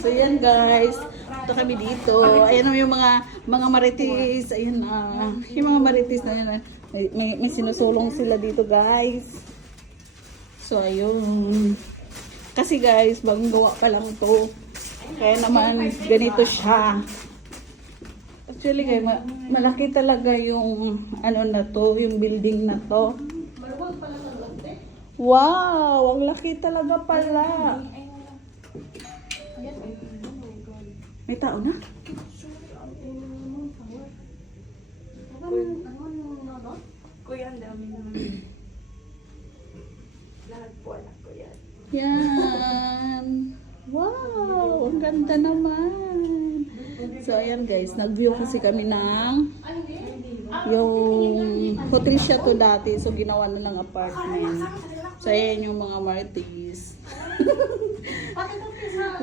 So yan guys, ito kami dito. Ayan yung mga marites. Ayan yung mga marites na yan. May sinusulong sila dito guys. So ayun. Kasi guys, bagong gawa pa lang to. Kaya naman ganito siya. Actually guys, malaki talaga yung ano na to, yung building na to. Wow, ang laki talaga pala. May tao na? Kuya, ang dami naman. Lahat po anak ko yan. Yan. Wow, ang ganda naman. So ayan guys, nag-view kasi kami ng yung hotel siya to dati. So ginawa na ng apartment. So ayan yung mga martis.